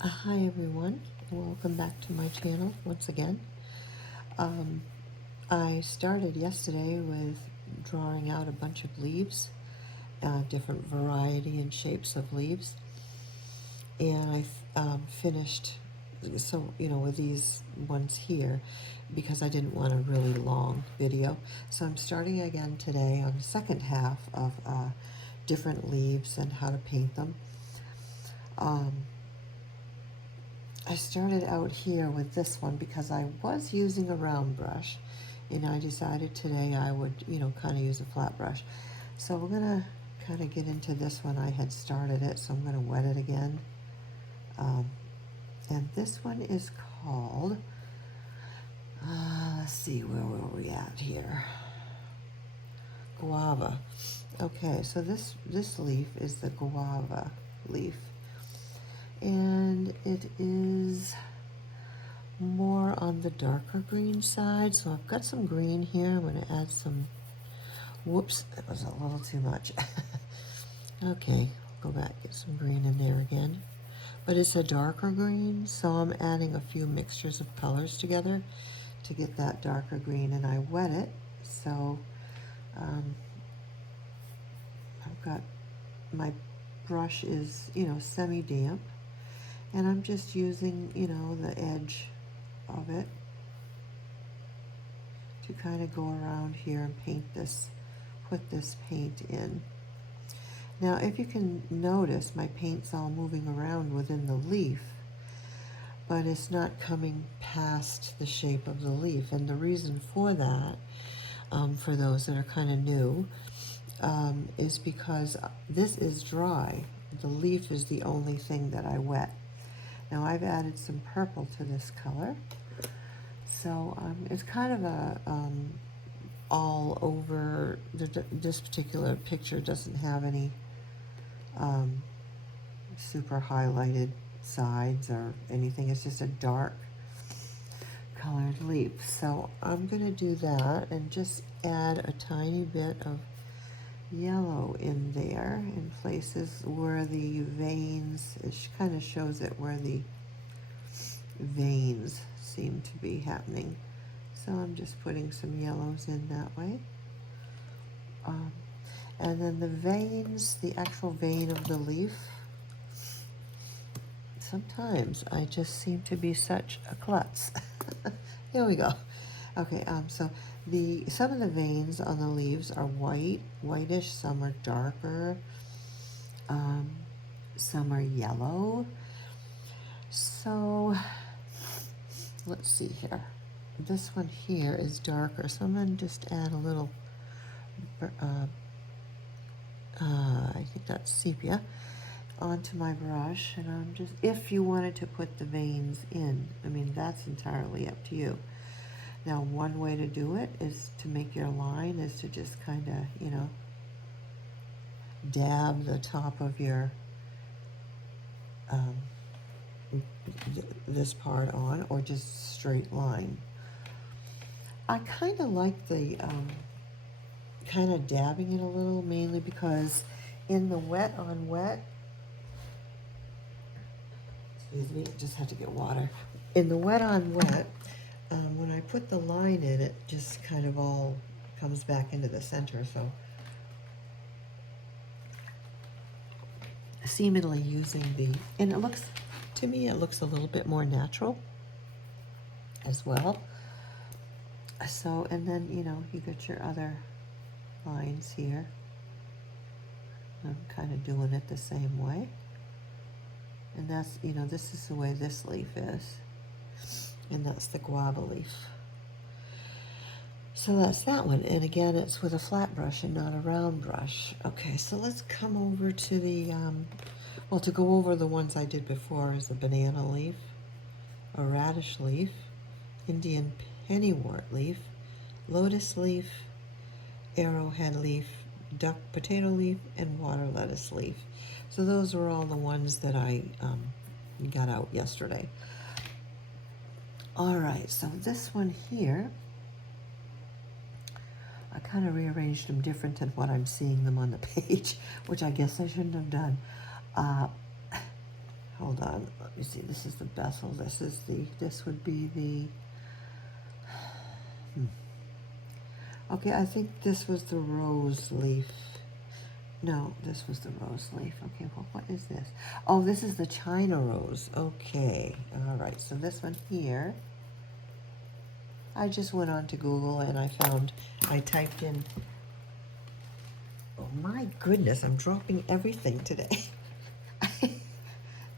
Hi everyone, welcome back to my channel once again. Um, I started yesterday with drawing out a bunch of leaves, different variety and shapes of leaves, and I finished, with these ones here because I didn't want a really long video. So I'm starting again today on the second half of different leaves and how to paint them. I started out here with this one because I was using a round brush, and I decided today I would, kind of use a flat brush. So we're gonna kind of get into this one. I had started it, so I'm gonna wet it again. And this one is called, let's see, where were we at here? Guava. Okay, so this leaf is the guava leaf, and it is more on the darker green side. So I've got some green here. I'm going to add some, whoops, that was a little too much. Okay, go back, get some green in there again. But it's a darker green, so I'm adding a few mixtures of colors together to get that darker green, and I wet it. So I've got, my brush is, semi-damp, and I'm just using, the edge of it to kind of go around here and paint this, put this paint in. Now, if you can notice, my paint's all moving around within the leaf, but it's not coming past the shape of the leaf. And the reason for that, for those that are kind of new, is because this is dry. The leaf is the only thing that I wet. Now, I've added some purple to this color. So it's kind of a all over, this particular picture doesn't have any super highlighted sides or anything. It's just a dark colored leaf. So I'm going to do that and just add a tiny bit of yellow in there in places where the veins, it kind of shows it where the veins seem to be happening. So I'm just putting some yellows in that way. And then the veins, the actual vein of the leaf, sometimes I just seem to be such a klutz. Here we go. Okay, so some of the veins on the leaves are whitish, some are darker, some are yellow. So let's see here. This one here is darker, so I'm going to just add a little, I think that's sepia, onto my brush, and I'm just, if you wanted to put the veins in, I mean, that's entirely up to you. Now, one way to do it is to make your line is to just kind of, dab the top of your, this part on, or just straight line. I kind of like the kind of dabbing it a little, mainly because in the wet on wet, excuse me, just have to get water. In the wet on wet, when I put the line in, it just kind of all comes back into the center. So seemingly using and it looks, to me, it looks a little bit more natural as well. So, and then, you got your other lines here. I'm kind of doing it the same way. And that's, this is the way this leaf is. And that's the guava leaf. So that's that one. And again, it's with a flat brush and not a round brush. Okay, so let's come over to the, well, to go over the ones I did before is a banana leaf, a radish leaf, Indian pennywort leaf, lotus leaf, arrowhead leaf, duck potato leaf, and water lettuce leaf. So those were all the ones that I got out yesterday. All right, so this one here, I kind of rearranged them different than what I'm seeing them on the page, which I guess I shouldn't have done. Hold hold on, let me see, this is the bezel, this would be the, okay, I think this was the rose leaf. No, this was the rose leaf. Okay, well, what is this? Oh, this is the China rose. Okay, all right, so this one here, I just went on to Google and I typed in, oh my goodness, I'm dropping everything today.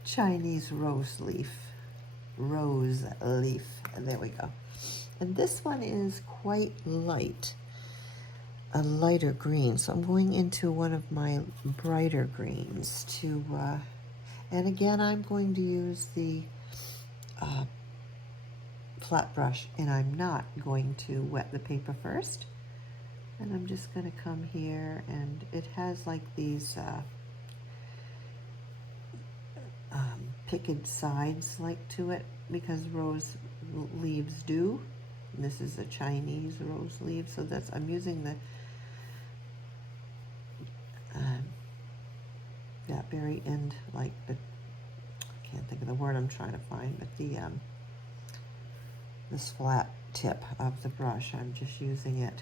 Chinese rose leaf, and there we go. And this one is quite light, a lighter green. So I'm going into one of my brighter greens to, and again, I'm going to use the flat brush, and I'm not going to wet the paper first. And I'm just going to come here, and it has like these picked sides like to it, because rose leaves do. And this is a Chinese rose leaf, so that's, I'm using the that very end, like the, I can't think of the word I'm trying to find, but the this flat tip of the brush, I'm just using it.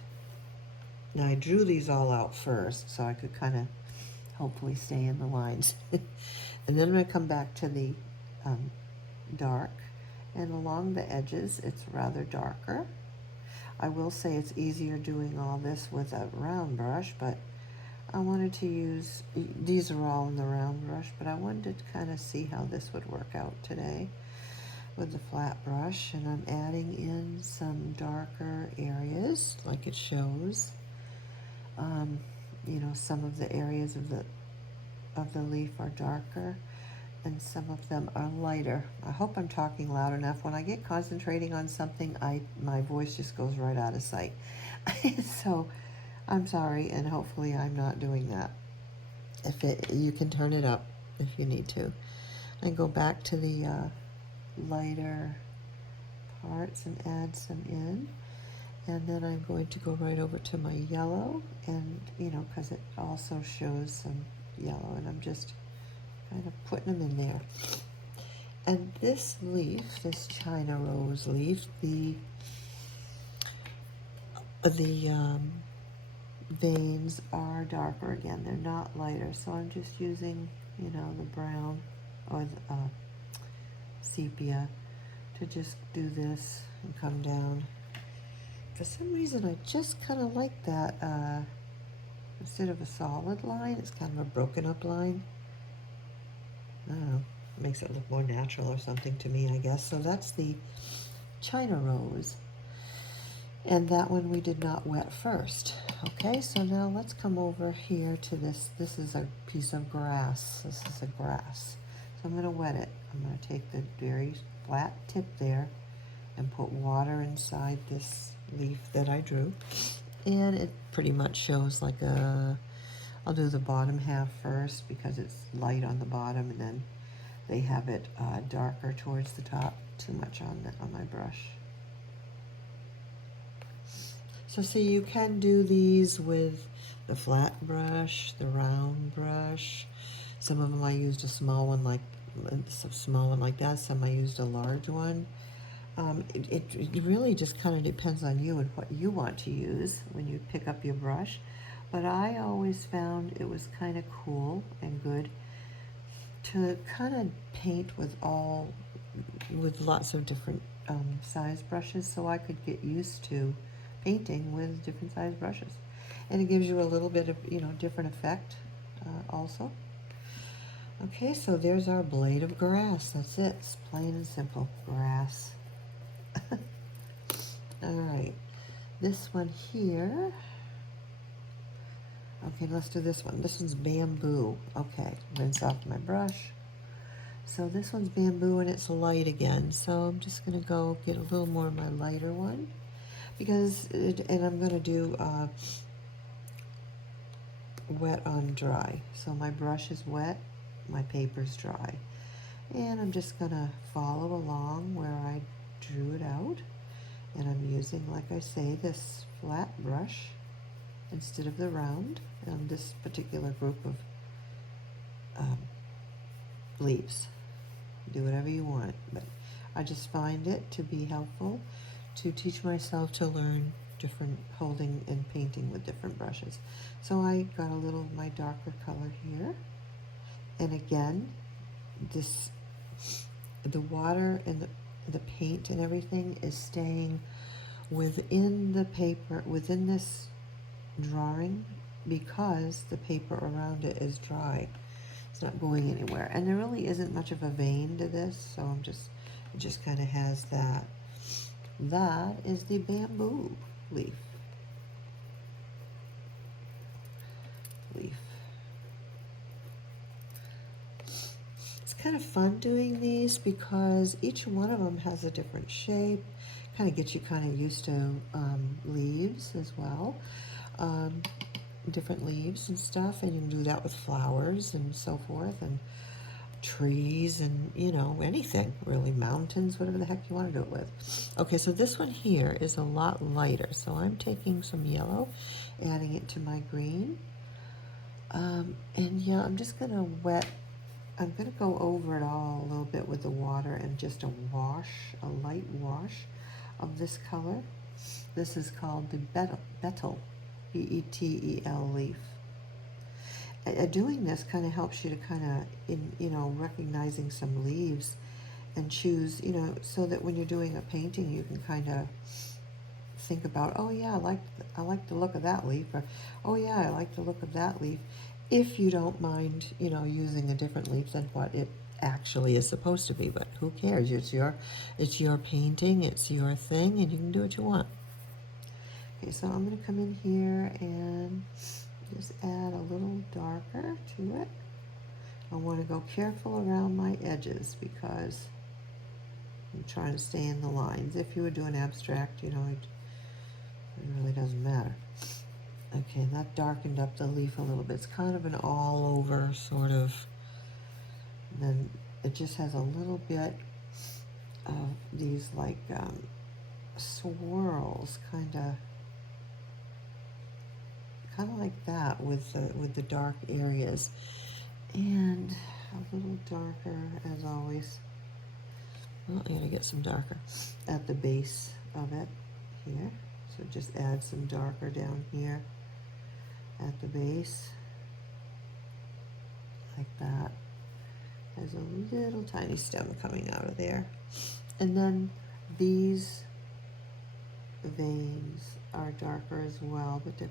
Now I drew these all out first, so I could kind of hopefully stay in the lines. And then I'm going to come back to the dark, and along the edges it's rather darker. I will say it's easier doing all this with a round brush, but I wanted to use, these are all in the round brush, but I wanted to kind of see how this would work out today with the flat brush. And I'm adding in some darker areas like it shows. You know, some of the areas of the leaf are darker and some of them are lighter. I hope I'm talking loud enough. When I get concentrating on something, my voice just goes right out of sight. So I'm sorry, and hopefully I'm not doing that. You can turn it up if you need to. And go back to the lighter parts and add some in. And then I'm going to go right over to my yellow, and you know, because it also shows some yellow, and I'm just kind of putting them in there. And this leaf, this China rose leaf, the veins are darker again. They're not lighter, so I'm just using, you know, the brown or the sepia to just do this and come down. For some reason, I just kind of like that. Instead of a solid line, it's kind of a broken up line. I don't know. It makes it look more natural or something to me, I guess. So that's the China rose. And that one we did not wet first. Okay, so now let's come over here to this. This is a piece of grass. This is a grass. So I'm going to wet it. I'm going to take the very flat tip there and put water inside this leaf that I drew. And it pretty much shows like a, I'll do the bottom half first because it's light on the bottom, and then they have it darker towards the top. Too much on my brush. So see, you can do these with the flat brush, the round brush. Some of them I used a small one like that. Some I used a large one. It really just kind of depends on you and what you want to use when you pick up your brush. But I always found it was kind of cool and good to kind of paint with lots of different size brushes, so I could get used to painting with different size brushes. And it gives you a little bit of, you know, different effect also. Okay, so there's our blade of grass. That's it. It's plain and simple. Grass. All right. This one here. Okay, let's do this one. This one's bamboo. Okay, rinse off my brush. So this one's bamboo and it's light again. So I'm just going to go get a little more of my lighter one. And I'm going to do wet on dry. So my brush is wet, my paper's dry. And I'm just going to follow along where I drew it out. And I'm using, like I say, this flat brush instead of the round on this particular group of leaves. Do whatever you want. But I just find it to be helpful to teach myself to learn different holding and painting with different brushes. So I got a little of my darker color here. And again, this, the water and the paint and everything is staying within the paper, within this drawing, because the paper around it is dry. It's not going anywhere. And there really isn't much of a vein to this, so it just kind of has that. That is the bamboo leaf. It's kind of fun doing these because each one of them has a different shape. Kind of gets you kind of used to leaves as well. Different leaves and stuff, and you can do that with flowers and so forth, and trees, and you know, anything really, mountains, whatever the heck you want to do it with. Okay, so this one here is a lot lighter, so I'm taking some yellow, adding it to my green, and yeah, I'm just gonna I'm gonna go over it all a little bit with the water and just a light wash of this color. This is called the betel, B-E-T-E-L leaf. Doing this kind of helps you to kind of, recognizing some leaves and choose, so that when you're doing a painting, you can kind of think about, oh yeah, I like the look of that leaf, or oh yeah, I like the look of that leaf, if you don't mind, using a different leaf than what it actually is supposed to be. But who cares? It's your painting, it's your thing, and you can do what you want. Okay, so I'm going to come in here and just add a little darker to it. I want to go careful around my edges because I'm trying to stay in the lines. If you were doing abstract, it really doesn't matter. Okay, that darkened up the leaf a little bit. It's kind of an all over sort of, and then it just has a little bit of these like swirls, kind of like that with the dark areas, and a little darker as always. Well, I gotta get some darker at the base of it here, so just add some darker down here at the base like that. There's a little tiny stem coming out of there, and then these veins are darker as well, but they're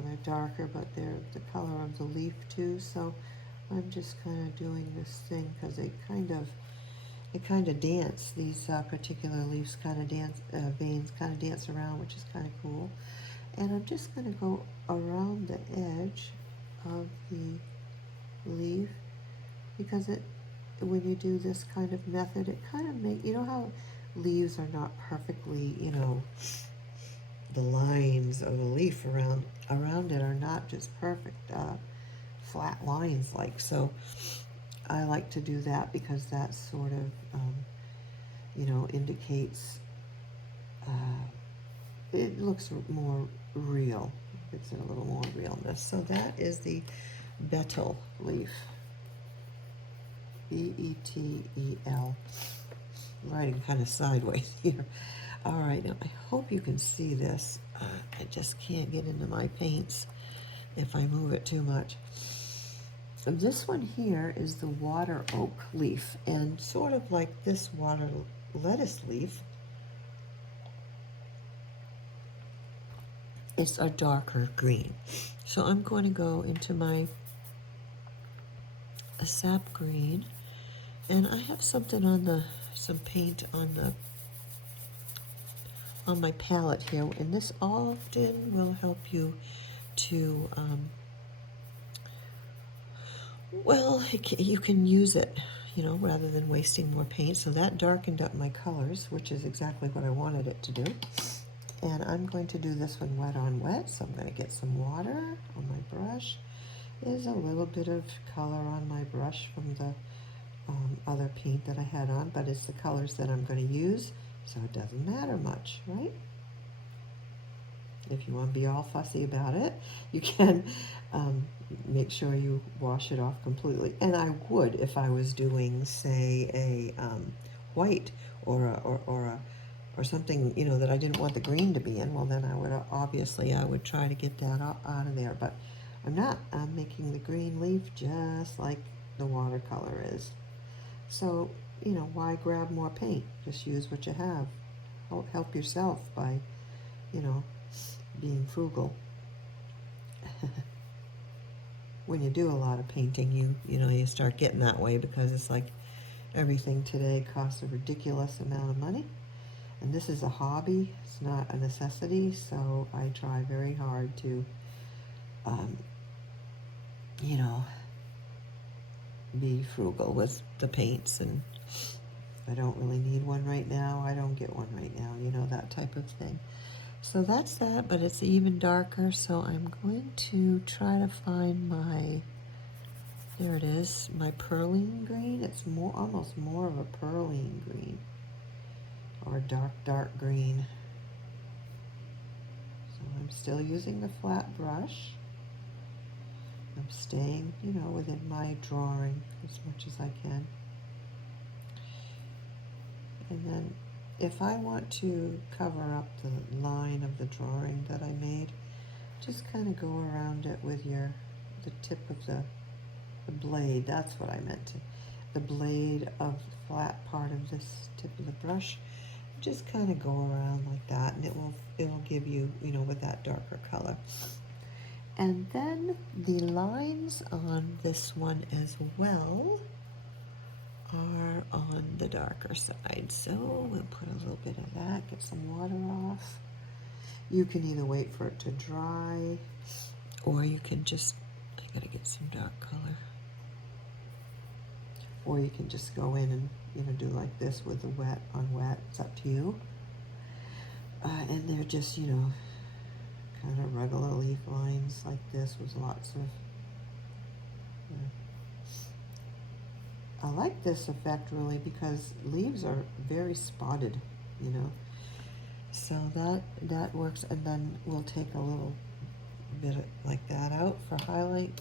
they're darker, but they're the color of the leaf too. So I'm just kind of doing this thing because they kind of dance. These particular leaves kind of dance, veins kind of dance around, which is kind of cool. And I'm just going to go around the edge of the leaf because when you do this kind of method, it kind of how leaves are not perfectly, the lines of a leaf around it are not just perfect flat lines like. So I like to do that because that sort of, indicates, it looks more real. Gives it a little more realness. So that is the betel leaf. B-E-T-E-L. I'm writing kind of sideways here. All right, now I hope you can see this. I just can't get into my paints if I move it too much. So this one here is the water oak leaf, and sort of like this water lettuce leaf, it's a darker green. So I'm going to go into my sap green, and I have something on some paint on my palette here, and this often will help you to, you can use it, rather than wasting more paint. So that darkened up my colors, which is exactly what I wanted it to do. And I'm going to do this one wet on wet, so I'm going to get some water on my brush. There's a little bit of color on my brush from the other paint that I had on, but it's the colors that I'm going to use, so it doesn't matter much, right? If you want to be all fussy about it, you can make sure you wash it off completely. And I would if I was doing, say, a white or something, you know, that I didn't want the green to be in. Well, then I would obviously I would try to get that out of there. But I'm not. I'm making the green leaf just like the watercolor is. So, you know, why grab more paint? Just use what you have. Help yourself by, you know, being frugal. When you do a lot of painting, you know, you start getting that way because it's like everything today costs a ridiculous amount of money. And this is a hobby, it's not a necessity, so I try very hard to, you know, be frugal with the paints. And I don't really need one right now, I don't get one right now, you know, that type of thing. So that's that, but it's even darker, so I'm going to try to find my, there it is, my perline green. It's more, almost more of a perline green, or dark green. So I'm still using the flat brush. I'm staying, you know, within my drawing as much as I can. And then if I want to cover up the line of the drawing that I made, just kind of go around it with the tip of the blade, that's what I meant to, the blade of the flat part of this tip of the brush. Just kind of go around like that, and it'll give you, you know, with that darker color. And then the lines on this one as well are on the darker side. So we'll put a little bit of that, get some water off. You can either wait for it to dry, or you can just, I gotta get some dark color. Or you can just go in and, you know, do like this with the wet on wet. It's up to you. And they're just, you know, kind of regular leaf lines like this with lots of, you know. I like this effect really because leaves are very spotted, you know. So that works, and then we'll take a little bit of, like that out for highlight.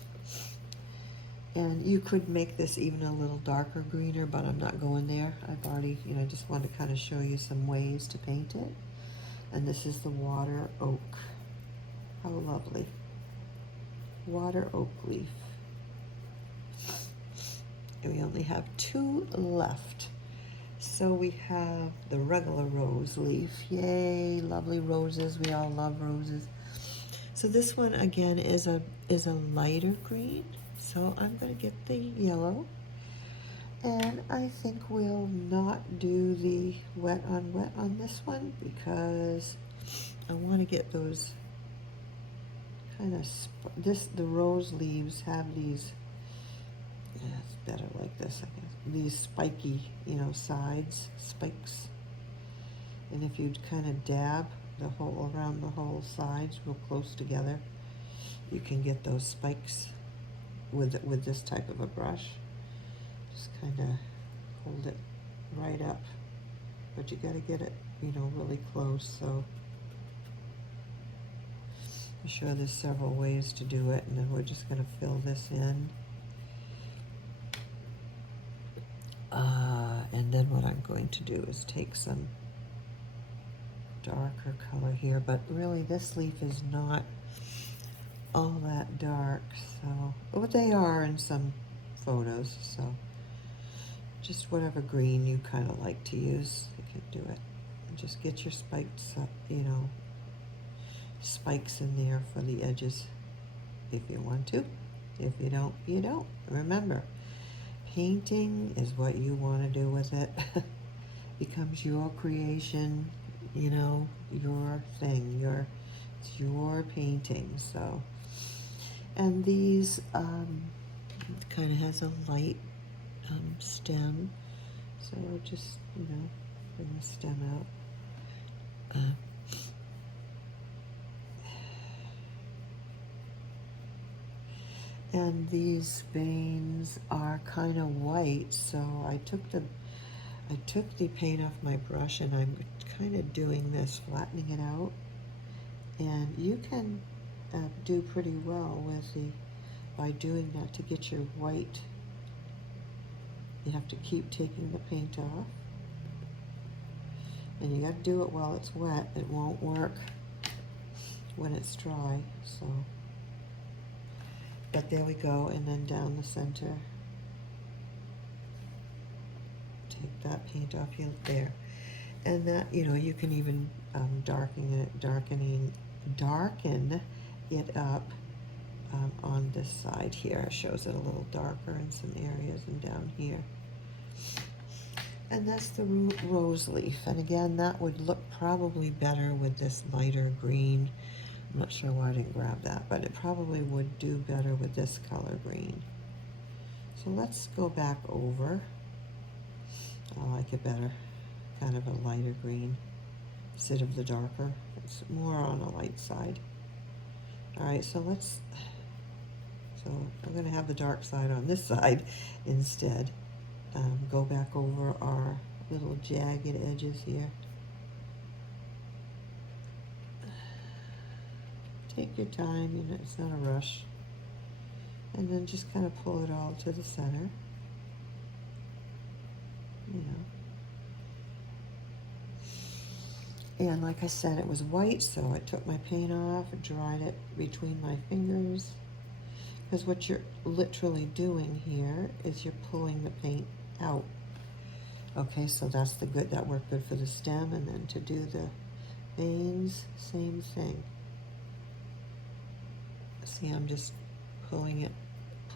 And you could make this even a little darker greener, but I'm not going there. I've already, you know, just wanted to kind of show you some ways to paint it. And this is the water oak. How lovely. Water oak leaf. And we only have 2 left. So we have the regular rose leaf. Yay, lovely roses. We all love roses. So this one again is a lighter green. So I'm going to get the yellow, and I think we'll not do the wet on this one because I want to get those kind of, the rose leaves have these, yeah, it's better like this, I guess, these spiky, you know, sides, spikes. And if you'd kind of dab around the whole sides real close together, you can get those spikes with this type of a brush. Just kind of hold it right up, but you got to get it, you know, really close. So I'm sure there's several ways to do it, and then we're just going to fill this in. And then what I'm going to do is take some darker color here, but really this leaf is not all that dark, so, but they are in some photos, so just whatever green you kind of like to use, you can do it. And just get your spikes up, you know, spikes in there for the edges if you want to. If you don't, you don't. Remember, painting is what you want to do with it. Becomes your creation, you know, your thing, it's your painting. So, and these kind of has a light stem, so just, you know, bring the stem out. And these veins are kind of white, so I took the paint off my brush, and I'm kind of doing this, flattening it out, And you can do pretty well with by doing that to get your white. You have to keep taking the paint off. And you got to do it while it's wet. It won't work when it's dry. So, but there we go. And then down the center. Take that paint off there. And that, you can even darken it up on this side here. It shows it a little darker in some areas and down here. And that's the rose leaf. And again, that would look probably better with this lighter green. I'm not sure why I didn't grab that, but it probably would do better with this color green. So let's go back over. I like it better, kind of a lighter green instead of the darker. It's more on the light side. All right, so I'm going to have the dark side on this side instead. Go back over our little jagged edges here. Take your time, it's not a rush. And then just kind of pull it all to the center. And like I said, it was white, so I took my paint off, dried it between my fingers. Because what you're literally doing here is you're pulling the paint out. Okay, so that worked good for the stem, and then to do the veins, same thing. See, I'm just pulling it,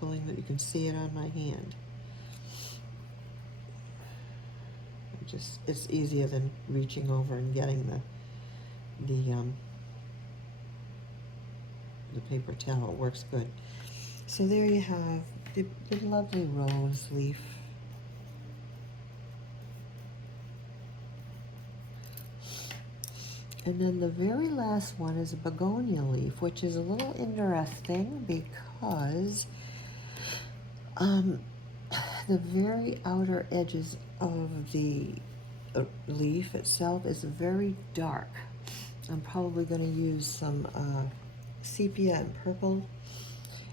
you can see it on my hand. It's easier than reaching over and getting the paper towel. It works good. So there you have the lovely rose leaf. And then the very last one is a begonia leaf, which is a little interesting because the very outer edges of the leaf itself is very dark. I'm probably going to use some sepia and purple.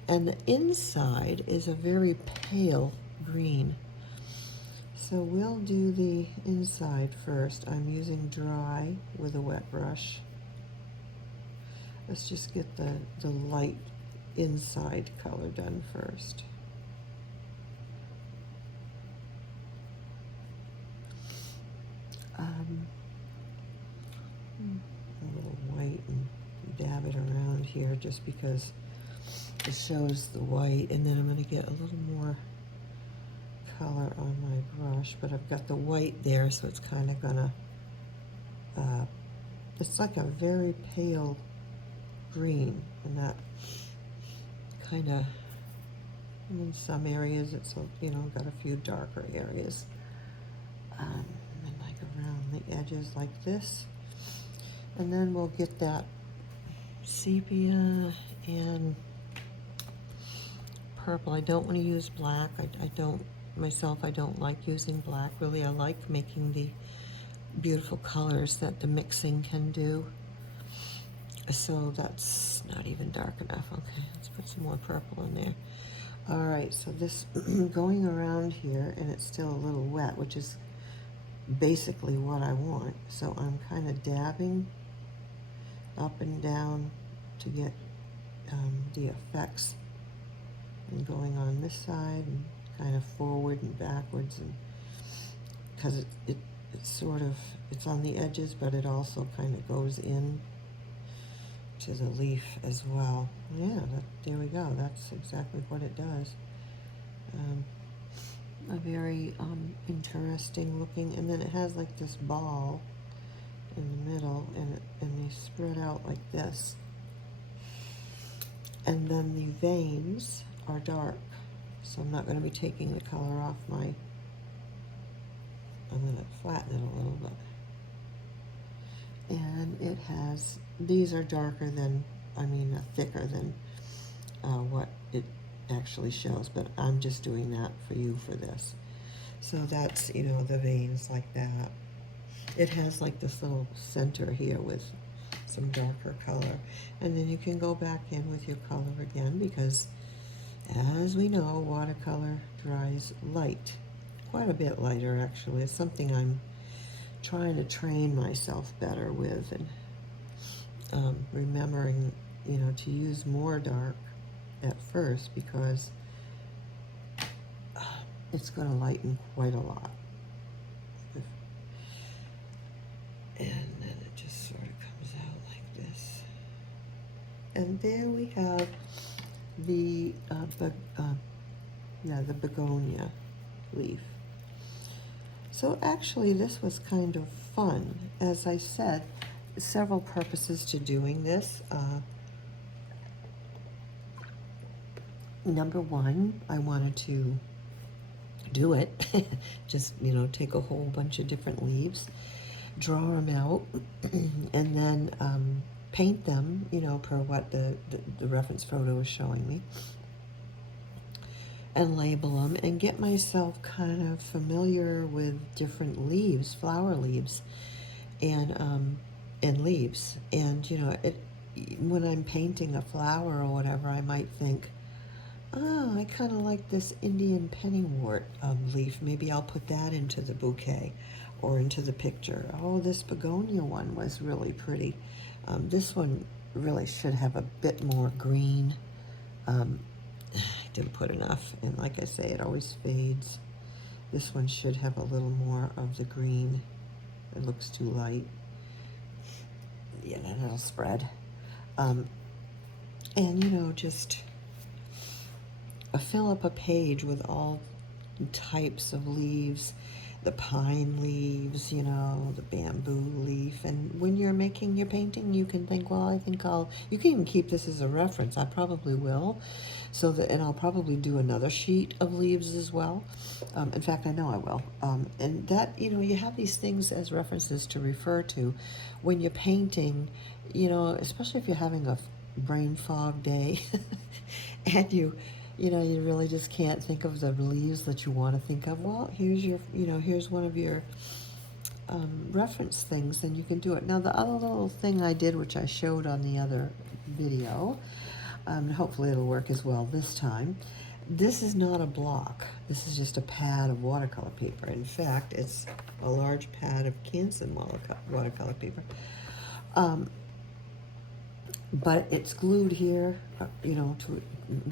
And the inside is a very pale green. So we'll do the inside first. I'm using dry with a wet brush. Let's just get the light inside color done first. A little white and dab it around here just because it shows the white, and then I'm going to get a little more color on my brush, but I've got the white there, so it's kind of gonna it's like a very pale green, and that kind of, in some areas it's got a few darker areas, and like around the edges like this. And then we'll get that sepia and purple. I don't want to use black. I don't like using black, really. I like making the beautiful colors that the mixing can do. So that's not even dark enough. Okay, let's put some more purple in there. All right, so this going around here, and it's still a little wet, which is basically what I want. So I'm kind of dabbing up and down to get the effects, and going on this side and kind of forward and backwards, and because it's on the edges, but it also kind of goes in to the leaf as well. Yeah, there we go. That's exactly what it does. A very interesting looking, and then it has like this ball in the middle, and they spread out like this. And then the veins are dark, so I'm not going to be taking the color off I'm going to flatten it a little bit. And it has, these are darker than, thicker than what it actually shows, but I'm just doing that for you for this. So that's, the veins like that. It has like this little center here with some darker color. And then you can go back in with your color again, because as we know, watercolor dries light. Quite a bit lighter, actually. It's something I'm trying to train myself better with, and remembering, to use more dark at first, because it's going to lighten quite a lot. And then it just sort of comes out like this. And there we have the the begonia leaf. So actually this was kind of fun. As I said, several purposes to doing this. Number one, I wanted to do it. Just, take a whole bunch of different leaves, draw them out, and then paint them, per what the reference photo is showing me, and label them, and get myself kind of familiar with different leaves, flower leaves, and leaves. And when I'm painting a flower or whatever, I might think, oh, I kind of like this Indian pennywort leaf. Maybe I'll put that into the bouquet or into the picture. Oh, this begonia one was really pretty. This one really should have a bit more green. I didn't put enough, and like I say, it always fades. This one should have a little more of the green. It looks too light. Yeah, that'll spread. And just fill up a page with all types of leaves, the pine leaves, the bamboo leaf. And when you're making your painting, you can think, well, I think you can even keep this as a reference. I probably will. And I'll probably do another sheet of leaves as well. In fact, I know I will. And that, you have these things as references to refer to when you're painting, especially if you're having a brain fog day and you really just can't think of the leaves that you want to think of. Well, here's one of your reference things, and you can do it. Now, the other little thing I did, which I showed on the other video, hopefully it'll work as well this time. This is not a block. This is just a pad of watercolor paper. In fact, it's a large pad of Canson watercolor paper. But it's glued here,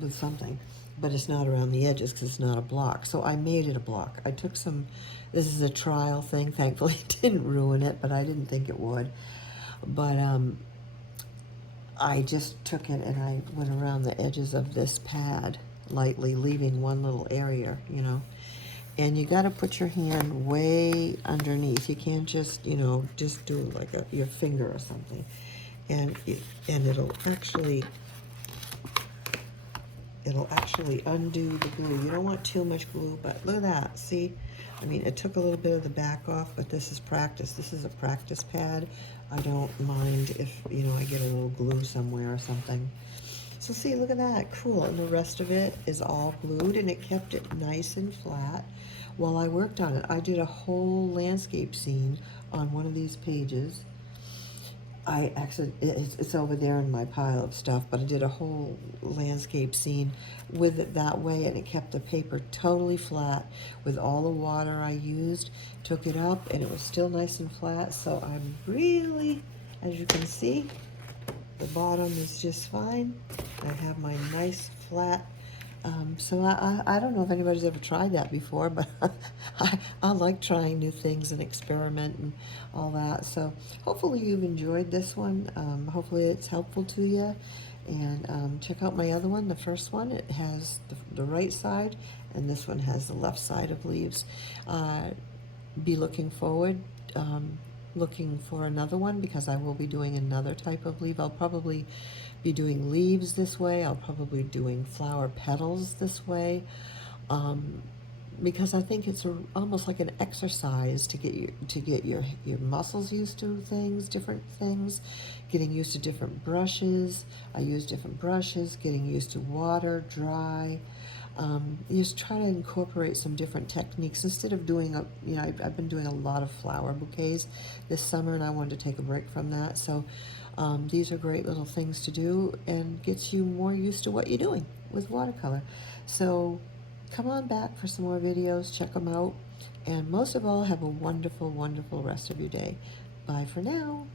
with something, but it's not around the edges because it's not a block. So I made it a block. I took this is a trial thing. Thankfully it didn't ruin it, but I didn't think it would. But I just took it and I went around the edges of this pad lightly, leaving one little area, And you got to put your hand way underneath. You can't just, just do like your finger or something. And it'll actually undo the glue. You don't want too much glue, but look at that. See, I mean, it took a little bit of the back off, but this is practice. This is a practice pad. I don't mind if, I get a little glue somewhere or something. So see, look at that, cool. And the rest of it is all glued, and it kept it nice and flat while I worked on it. I did a whole landscape scene on one of these pages. It's over there in my pile of stuff, but I did a whole landscape scene with it that way, and it kept the paper totally flat with all the water I used. Took it up, and it was still nice and flat. So I'm really, as you can see, the bottom is just fine. I have my nice flat. So I don't know if anybody's ever tried that before, but I like trying new things and experiment and all that. So hopefully you've enjoyed this one. Hopefully it's helpful to you. And check out my other one, the first one. It has the right side, and this one has the left side of leaves. Be looking forward, looking for another one, because I will be doing another type of leaf. I'll probably be doing leaves this way. I'll probably be doing flower petals this way, because I think it's almost like an exercise to get your muscles used to different things, getting used to different brushes. I use different brushes, getting used to water, dry. You just try to incorporate some different techniques instead of doing I've been doing a lot of flower bouquets this summer, and I wanted to take a break from that. So These are great little things to do and gets you more used to what you're doing with watercolor. So come on back for some more videos, check them out, and most of all, have a wonderful, wonderful rest of your day. Bye for now.